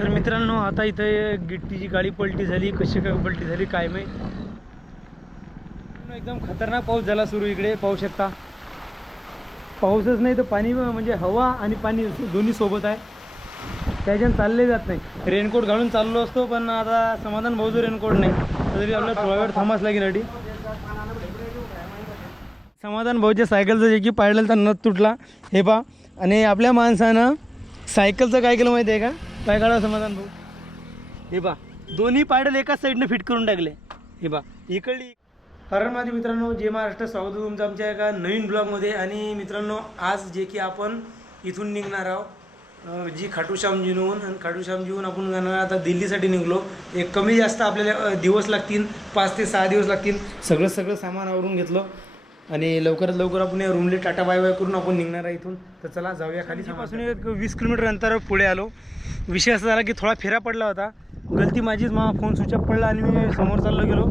तर मित्रांनो आता इथे गिट्टीची गाडी पलटी झाली. कशी काय पलटी झाली काय माहीत? एकदम खतरनाक पाऊस झाला सुरू इकडे. पाहू शकता. पाऊसच नाही तर पाणी म्हणजे हवा आणि पाणी दोन्ही सोबत आहे. त्याच्यानं चालले जात नाही. रेनकोट घालून चाललो असतो पण आता समाधान भाऊ जो रेनकोट नाही. तरी आपल्याला थोडा वेळ थांबाच लागेल अडी समाधान भाऊच्या सायकलचं जे की पाडलं तर नथ तुटला. हे पा आणि आपल्या माणसानं सायकलचं काय केलं माहिती आहे का? काय काढा समाधान भाऊ? हे बा दोन्ही पायडल एकाच साईडनं फिट करून टाकले. हे बा इकडली कारण माझे मित्रांनो जे महाराष्ट्र स्वागत तुमचं आमच्या एका नवीन ब्लॉगमध्ये आणि मित्रांनो आज जे की आपण इथून निघणार आहोत जी जी खाटूश्यामजीहून आणि खाटूश्यामजीहून आपण जाणार आता दिल्लीसाठी निघलो. एक कमी जास्त आपल्याला दिवस लागतील पाच ते सहा दिवस लागतील. सगळं सगळं सामान आवरून घेतलं. आणि लवकरात लवकर आपण या रूमले टाटा बाय बाय करून आपण निघणार आहे इथून. तर चला जाऊया खाली. पासून एक वीस किलोमीटर अंतरावर पुढे आलो. विषय असा झाला की थोडा फेरा पडला होता. गलती माझीच मा फोन स्विच ऑफ पडला आणि मी समोर चाललो गेलो.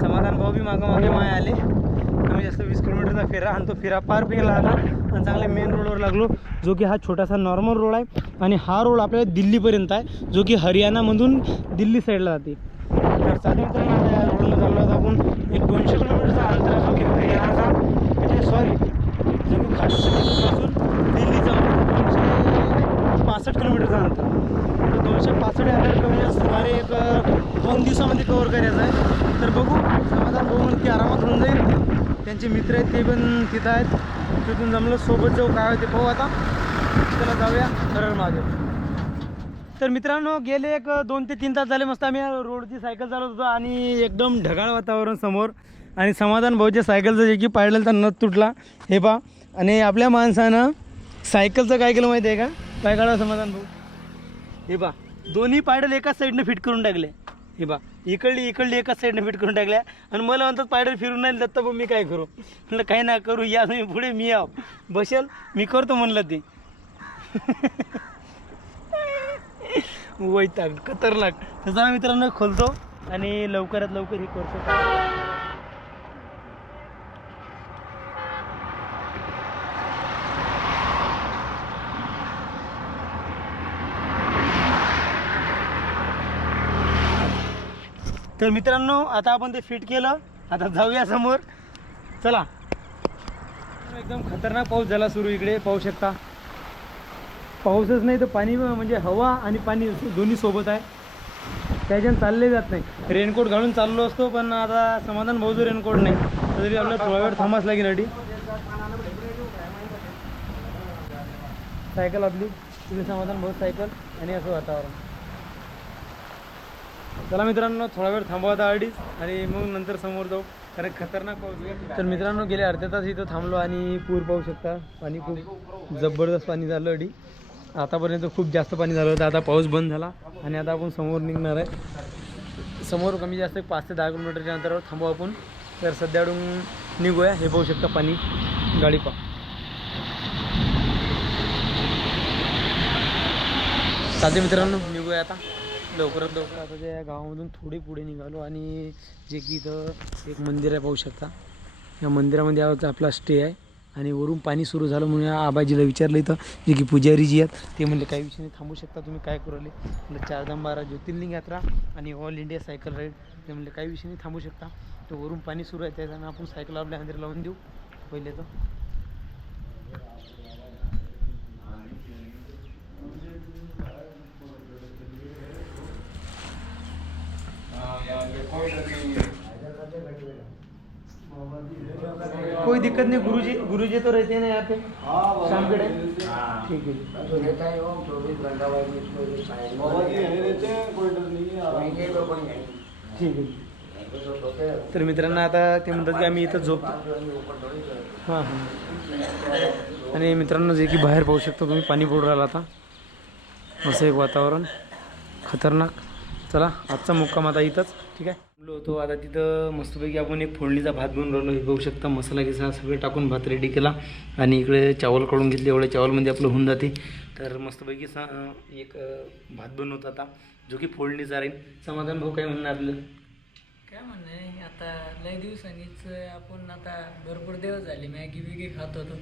समाधान भाऊ बी मागं मागे माय आले. कमी जास्त वीस किलोमीटरचा फेरा आणि तो फेरा पार पेला आला आणि चांगल्या मेन रोडवर लागलो जो की हा छोटासा नॉर्मल रोड आहे. आणि हा रोड आपल्याला दिल्लीपर्यंत आहे जो की हरियाणामधून दिल्ली साईडला जाते. तर चालू मित्रांनो आता या रोडनं चाललो होता आपण एक दोनशे किलोमीटरचा अंतर आहे जो की हरियाणाचा म्हणजे सॉरी जम्मू काश्मीरपासून दिल्ली दिल्लीचा दोनशे पासष्ट किलोमीटरचा अंतर तर दोनशे पासष्ट हजार कमी सुमारे एक दोन दिवसामध्ये कवर करायचं आहे. तर बघू समाधान भाऊ म्हणून आरामात होऊन जाईल. त्यांचे मित्र आहेत ते पण तिथं आहेत. तिथून जमलं सोबत जाऊ काय होते पाहू आता. चला जाऊया सरळ मागे. तर मित्रांनो गेले एक दोन ते तीन तास झाले मस्त आम्ही रोडची सायकल चालवत होतो आणि एकदम ढगाळ वातावरण समोर. आणि समाधान भाऊच्या सायकलचं जे की पाडलं तर नथ तुटला. हे पा आणि आपल्या माणसानं सायकलचं काय केलं माहिती आहे का? काय काढा समाधान भाऊ? हे पा दोन्ही पायडल एकाच साईडनं फिट करून टाकले. हे बा इकडली इकडली एकाच साईडनं फिट करून टाकल्या. आणि मला म्हणतात पायडल फिरून नाही दत्ता भाऊ मी काय करू? म्हणलं काही ना करू या तुम्ही पुढे मी आव. बसेल मी करतो म्हणलं ते. वैताग खतरनाक. तसा मित्रांनो खोलतो आणि लवकरात लवकर हे करतो तर मित्रांनो आता आपण ते फिट केलं. आता जाऊया समोर. चला. एकदम खतरनाक पाऊस झाला सुरू इकडे पाहू शकता. पाऊसच नाही तर पाणी म्हणजे हवा आणि पाणी दोन्ही सोबत आहे. त्याच्यानं चालले जात नाही. रेनकोट घालून चाललो असतो पण आता समाधान भाऊ जो रेनकोट नाही. तरी आपल्याला थोडा वेळ थांबाच लागेल अडी सायकल आपली. तुम्ही समाधान भाऊ सायकल आणि असं वातावरण. चला मित्रांनो थोडा वेळ थांबवा आता अडीच आणि मग नंतर समोर जाऊ. कारण खतरनाक पाऊस तर मित्रांनो गेले अर्ध्या तास इथं थांबलो आणि पूर पाहू शकता. पाणी खूप जबरदस्त पाणी झालं अडी आतापर्यंत खूप जास्त पाणी झालं होतं. आता पाऊस बंद झाला आणि आता आपण समोर निघणार आहे. समोर कमी जास्त एक पाच ते दहा किलोमीटरच्या अंतरावर थांबू आपण. तर सध्याडून निघूया. हे पाहू शकता पाणी. गाडी पा चालते मित्रांनो निघूया आता. लवकरात लवकर आता त्या गावामधून थोडे पुढे निघालो आणि जे की इथं एक मंदिर आहे पाहू शकता. या मंदिरामध्ये आज आपला स्टे आहे आणि वरून पाणी सुरू झालं म्हणून या आबाजीला विचारलं इथं जे की पुजारी जी आहेत. ते म्हणले काही विषय नाही थांबू शकता तुम्ही काय करू म्हटलं म्हणलं चारधाम बारा ज्योतिर्लिंग यात्रा आणि ऑल इंडिया सायकल राईड. ते म्हणले काही विषय नाही थांबू शकता. तर वरून पाणी सुरू आहे त्याच्यानं आपण सायकल आपल्या मंदिर लावून देऊ पहिले तर. कोई दिक्कत नहीं गुरुजी गुरुजी तो रहते हैं ना यहाँ पे शाम के टाइम ठीक है। जी ठीक आहे तर मित्रांना आता ते म्हणतात की आम्ही इथं झोपतो हां हां. आणि मित्रांनो जे की बाहेर पाहू शकता तुम्ही पाणी पडून राहिलं आता. असं एक वातावरण. खतरनाक. चला आजचा मुक्काम आता इथंच. ठीक आहे? बोललो होतो. आता तिथं मस्तपैकी आपण एक फोडणीचा भात बनवून राहिलो. हे बघू शकता मसाला गिसाला सगळे टाकून भात रेडी केला. आणि इकडे चावल काढून घेतले. एवढ्या चावलमध्ये आपलं होऊन जाते. तर मस्तपैकी सा एक भात बनवतो आता. जो की फोडणीचा राहील. समाधान भाऊ काय म्हणणं आपलं? काय म्हणणं आहे? आता लय दिवसांनीच आपण आता भरपूर दिवस झाले मॅगी बिगी खात होतो.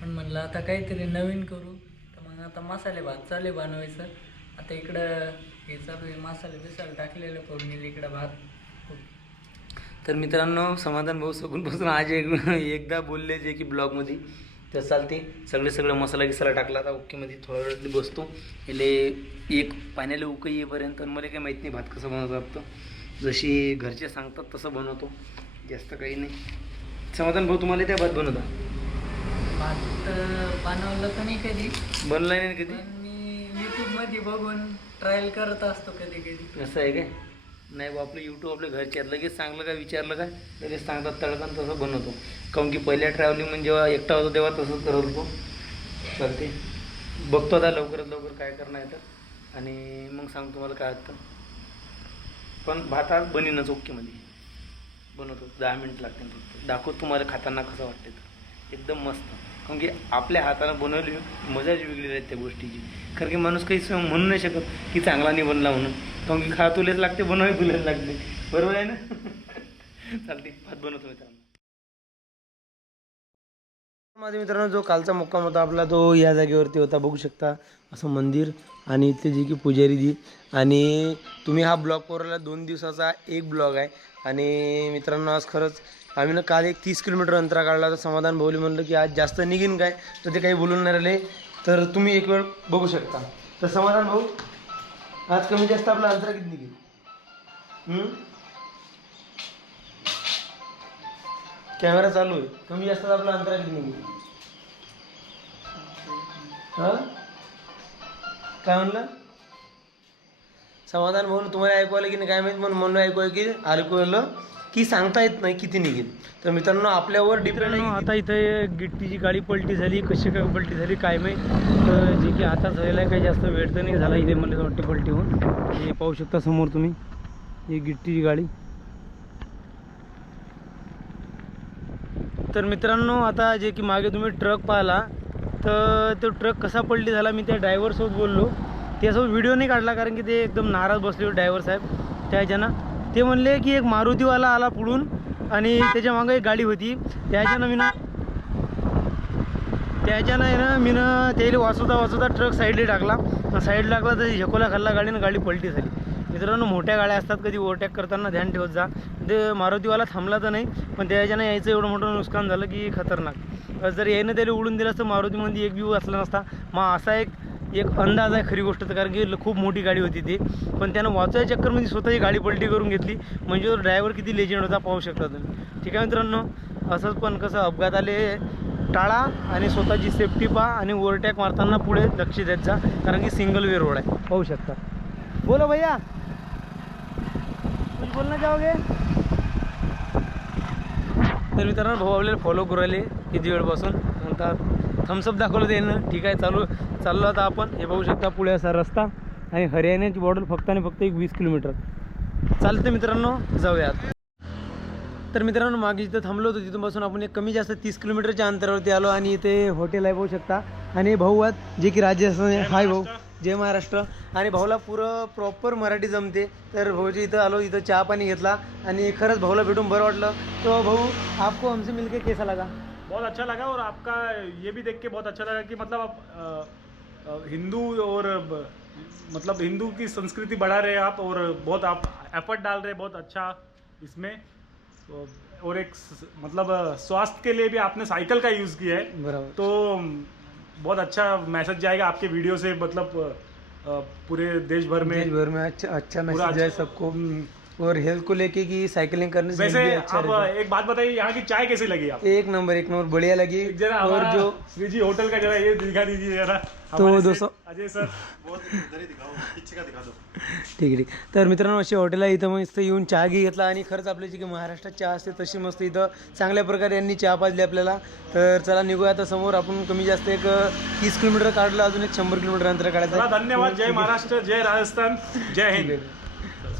पण म्हणलं आता काहीतरी नवीन करू. तर मग आता मसाले भात चाले बनवायचं. आता इकडं हे चालू आहे. मसाले बिसाले टाकलेलं फोडणीला इकडं भात. तर मित्रांनो समाधान भाऊ सगूनपासून आज एक एकदा बोलले जे की ब्लॉगमध्ये. तर चालते. सगळे सगळं मसाला गिसाला टाकला आता ओकेमध्ये थोडं बसतो. याले एक पाण्याला उक येईपर्यंत मला काही माहीत नाही भात कसं बनवतो लागतं जशी घरचे सांगतात तसं बनवतो. जास्त काही नाही. समाधान भाऊ तुम्हाला त्या भात बनवता? भात बनवलं तर नाही कधी. बनला नाही कधी? मी युट्यूबमध्ये बघून ट्रायल करत असतो कधी कधी असं आहे काय? नाही बा आपलं यूट्यूब आपल्या घरचे आहेत लगेच सांगलं काय विचारलं काय लगेच सांगतात तळकन तसं बनवतो. काऊन की पहिल्या ट्रॅव्हलिंग म्हणजे जेव्हा एकटा होतो तेव्हा तसंच करत होतो. चालते बघतो आता लवकरात लवकर काय करणार येतं आणि मग सांगतो तुम्हाला काय वाटतं पण भाता बनीनच बनीनच ओकेमध्ये बनवतो. दहा मिनिट लागतील फक्त. दाखवतो तुम्हाला खाताना कसं वाटते तर. एकदम मस्त. कारण की आपल्या हातानं बनवली मजाच वेगळी राहते त्या गोष्टीची. कारण की माणूस काही म्हणू नाही शकत की चांगला नाही बनला म्हणून. कारण खा तुलेच लागते बनवाय तुलेच लागते. बरोबर आहे ना? चालते भात बनवतो माझ्या मित्रांनो जो कालचा मुक्काम होता आपला तो या जागेवरती होता बघू शकता. असं मंदिर आणि इथे जी की पुजारी जी. आणि तुम्ही हा ब्लॉग कोरला दोन दिवसाचा एक ब्लॉग आहे. आणि मित्रांनो आज खरंच आम्ही ना काल एक तीस किलोमीटर अंतरा काढला तर समाधान भाऊली म्हणलं की आज जास्त निघीन काय? तर ते काही बोलून नाही राहिले. तर तुम्ही एक वेळ बघू शकता. तर समाधान भाऊ आज कमी जास्त आपलं अंतर किती निघेल? कॅमेरा चालू आहे. कमी जास्त आपलं अंतर किती निघेल? हा? काय म्हणलं? समाधान म्हणून तुम्हाला ऐकू आलं की नाही? काय माहीत म्हणून म्हणून ऐकू आहे की ऐकू आलं? की सांगता येत नाही किती निघेल. तर मित्रांनो आपल्यावर डिपेंड आहे आता इथे गिट्टीची गाडी पलटी झाली कशी काय पलटी झाली काय माहीत. तर जे की आता झालेलं आहे काही जास्त वेळ तर नाही झाला इथे मला वाटते पलटी होऊन हे पाहू शकता समोर तुम्ही ही गिट्टीची गाडी. तर मित्रांनो आता जे की मागे तुम्ही ट्रक पाहिला तर तो ट्रक कसा पलटी झाला मी त्या ड्रायव्हरसोबत बोललो. त्यासोबत व्हिडिओ नाही काढला कारण की ते एकदम नाराज बसले होते ड्रायव्हर साहेब. त्या ह्याच्यानं ते म्हणले की एक मारुतीवाला आला पुढून आणि त्याच्या मागं एक गाडी होती. त्या ह्याच्यानं मी ना त्याच्यानं आहे ना मी ना त्याला वाचवता वाचवता ट्रक साईडला टाकला. साईडला टाकला तर झकोला खाल्ला गाडीनं गाडी पलटी झाली. मित्रांनो मोठ्या गाड्या असतात कधी ओव्हरटेक करताना ध्यान ठेवत जा. ते मारुतीवाला थांबला तर नाही पण त्याच्यानं यायचं एवढं मोठं नुकसान झालं की खतरनाक. जर यायनं त्याला उडून दिलं असतं मारुतीमध्ये एक व्यू असला नसता. मग असा एक एक अंदाज आहे खरी गोष्ट तर कारण की ल- खूप मोठी गाडी होती ती. पण त्यानं वाचवायच्या चक्करमध्ये स्वतःची गाडी पलटी करून घेतली. म्हणजे तो ड्रायव्हर किती लेजंड होता पाहू शकता तुम्ही. ठीक आहे मित्रांनो असंच पण कसं अपघात आले. टाळा आणि स्वतःची सेफ्टी पहा आणि ओव्हरटॅक मारताना पुढे लक्ष देत जा कारण की सिंगल वे रोड आहे. पाहू शकता. बोलो भैया. कुछ बोलना चाहोगे? तर मित्रांनो भाऊ आपल्याला फॉलो करू राहिले किती वेळपासून. म्हणतात थम्सअप दाखवलं त्यानं. ठीक आहे चालू. चाललो आता आपण. हे पाहू शकता पुढे असा रस्ता आणि हरियाणाची बॉर्डर फक्त आणि फक्त एक वीस किलोमीटर. चालतं मित्रांनो जाऊयात. तर मित्रांनो मागे जिथं थांबलो होतो तिथूनपासून आपण एक कमी जास्त तीस किलोमीटरच्या अंतरावरती आलो आणि इथे हॉटेल आहे पाहू शकता. आणि भाऊ आहेत जे की राजस्थान हाय भाऊ. जय महाराष्ट्र. आणि भाऊला पुरं प्रॉपर मराठी जमते. तर भाऊजी इथं आलो इथं चहा पाणी घेतला आणि खरंच भाऊला भेटून बरं वाटलं. तो भाऊ आपको हमसे मिलके कैसा लगा? बहुत अच्छा लगा और आपका ये भी देख के बहुत अच्छा लगा कि मतलब आप आ... हिंदू और मतलब हिंदू की संस्कृति बढ़ा रहे हैं आप और बहुत आप एफर्ट डाल रहे हैं बहुत अच्छा इसमें। तो और एक मतलब स्वास्थ्य के लिए भी आपने साइकिल का यूज़ किया है। बरोबर। तो बहुत अच्छा मैसेज जाएगा आपके वीडियो से मतलब पूरे देश भर में। देश भर में अच्छा अच्छा मैसेज अच्छा- सबको। हम्म। और हेल्थ को लेके कि साइकिलिंग करने से वैसे अच्छा आप रहता है। एक बात बताइए यहाँ की चाय कैसी लगी आप एक नंबर एक नंबर बढ़िया लगी। जरा और जो श्री जी होटल का जरा ये दिखा दीजिए जरा। तो दोस्तों- अजय सर। ठीक आहे ठीक तर मित्रांनो अशी हॉटेल आहे इथं मस्त येऊन चहा घे घेतला आणि खरंच आपल्या जी महाराष्ट्रात चहा असते तशी मस्त इथं चांगल्या प्रकारे यांनी चहा पाजली आपल्याला. तर चला निघूया आता समोर. आपण कमी जास्त एक तीस किलोमीटर काढलं अजून एक शंभर किलोमीटर अंतर काढायचं. धन्यवाद. जय महाराष्ट्र जय राजस्थान जय हिंद.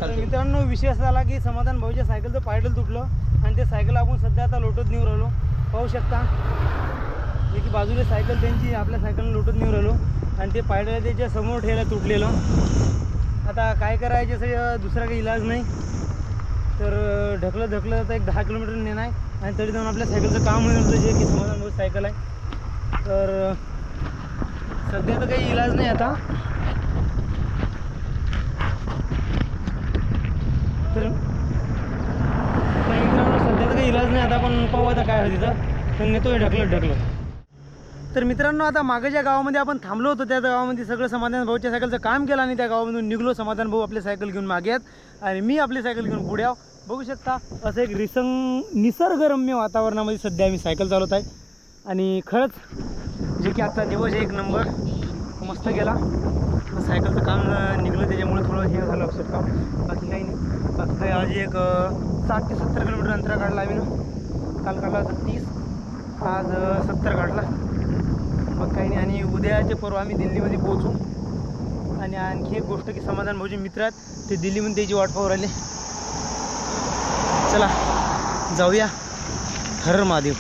तर मित्रांनो विषय असा झाला की समाधान भाऊच्या सायकलचं पायडल तुटलं आणि ते सायकल आपण सध्या आता लोटत नेऊ राहिलो. पाहू शकता. जे की बाजूला सायकल त्यांची आपल्या सायकलनं लोटत नेऊ राहिलो. आणि ते पायडल त्याच्यासमोर ठेवलं तुटलेलं. आता काय करायचं सगळं दुसरा काही इलाज नाही. तर ढकलं ढकलं तर एक दहा किलोमीटर नेणार आहे. आणि तरी जाऊन आपल्या सायकलचं काम होईल होतं जे की समाधान भाऊ सायकल आहे. तर सध्या तर काही इलाज नाही आता. तर सध्या तर काही इलाज नाही आता पण पाहू आता काय होती तर नेतो ढकलत ढकलत. तर मित्रांनो आता मागे ज्या गावामध्ये आपण थांबलो होतो त्या गावामध्ये सगळं समाधान भाऊच्या सायकलचं काम केलं आणि त्या गावामधून निघलो. समाधान भाऊ आपली सायकल घेऊन मागे आहेत आणि मी आपली सायकल घेऊन पुढे बघू शकता असं एक रिसंग निसर्गरम्य वातावरणामध्ये सध्या मी सायकल चालवत आहे. आणि खरंच जे की आता दिवस एक नंबर. मस्त गेला. सायकलचं काम निघलं त्याच्यामुळे थोडं हे झालं अपसेट काम. बाकी काही नाही. बाकी काही आज एक साठ ते सत्तर किलोमीटर अंतर काढला आम्ही ना. काल काढला होता तीस आज सत्तर काढला. मग काही नाही. आणि उद्याचे परवा आम्ही दिल्लीमध्ये पोहोचू. आणि आणखी एक गोष्ट की समाधान भाऊजी मित्र आहेत. ते दिल्लीमध्ये त्याची वाट पाहू राहिले. चला जाऊया. हर महादेव.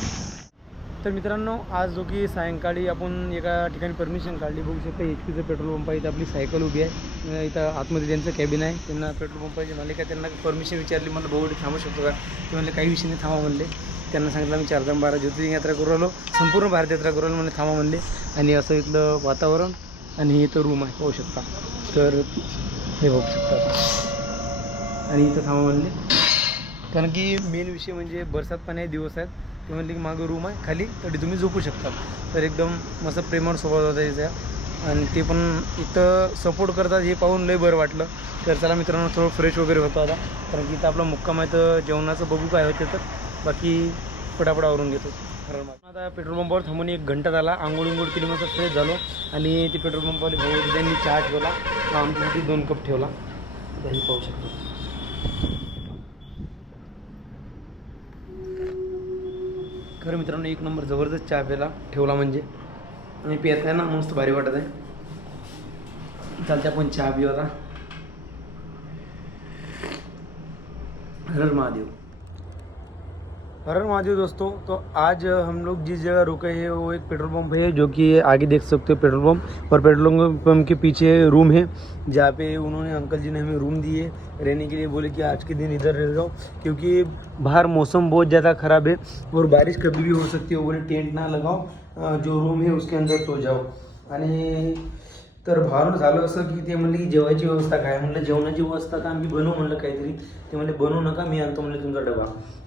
तर मित्रांनो आज जो की सायंकाळी आपण एका ठिकाणी परमिशन काढली. बघू शकता एच पीचं पेट्रोल पंप आहे इथं आपली सायकल उभी आहे. इथं आतमध्ये त्यांचं कॅबिन आहे. त्यांना पेट्रोल पंपाची मालिक आहे त्यांना परमिशन विचारली. मला भाऊ थांबू शकतो का? ते म्हणले काही विषय नाही थांबा म्हणले. त्यांना सांगितलं मी चारधाम बारा ज्योतिर्लिंग यात्रा करू आलो संपूर्ण भारत यात्रा करू आलो म्हणले थांबा म्हणले. आणि असं इथलं वातावरण आणि इथं रूम आहे. पाहू शकता. तर हे बघू शकता आणि इथं थांबा म्हणले. कारण की मेन विषय म्हणजे बरसात पाणी दिवस आहेत. ते म्हणले की मागं रूम आहे खाली तरी तुम्ही झोपू शकता. तर एकदम मस्त प्रेमळ स्वभाव होता याचा आणि ते पण इथं सपोर्ट करतात हे पाहून लय बरं वाटलं. तर चला मित्रांनो थोडं फ्रेश वगैरे होतो आता. कारण की इथं आपला मुक्काम आहे तर जेवणाचं बघू काय होते तर. बाकी फटाफटावरून घेतो. आता पेट्रोल पंपावर थांबून एक घंटा झाला. आंघोळ उंघोळ केली मस्त फ्रेश झालो. आणि ते पेट्रोल पंपावर भाऊ त्यांनी चहा ठेवला. आमच्यासाठी दोन कप ठेवला. दही पाहू शकतो. खरं मित्रांनो एक नंबर जबरदस्त चहा प्याला ठेवला म्हणजे. आणि पियत आहे ना मस्त भारी वाटत आहे चालते आपण चहा पिऊ आता. हर हर महादेव. हर महादेव दोस्तों तो आज हम लोग जिस जगह रुके हैं, वो एक पेट्रोल पंप है, जो कि आगे देख सकते हो पेट्रोल पंप, और पेट्रोल पंप के पीछे रूम है, जहाँ पे उन्होंने अंकल जी ने हमें रूम दिए, रहने के लिए बोले कि आज के दिन इधर रह जाओ, क्योंकि बाहर मौसम बहुत ज़्यादा ख़राब है, और बारिश कभी भी हो सकती है बोले टेंट ना लगाओ जो रूम है उसके अंदर सो जाओ। आणि तर बाहेरून झालं असं की ते म्हणले की जेवायची व्यवस्था काय? म्हणलं जेवणाची व्यवस्था का आम्ही बनवू म्हणलं काहीतरी. ते म्हणले बनवू नका मी आणतो. म्हणलं तुमचा डबा.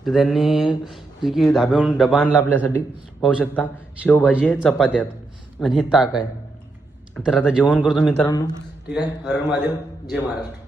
तर त्यांनी जे की धाब्यावरून डबा आणला आपल्यासाठी. पाहू शकता शेवभाजी आहे चपात्यात आणि हे ताक आहे. तर आता जेवण करतो मित्रांनो. ठीक आहे? हरण महादेव जय महाराष्ट्र.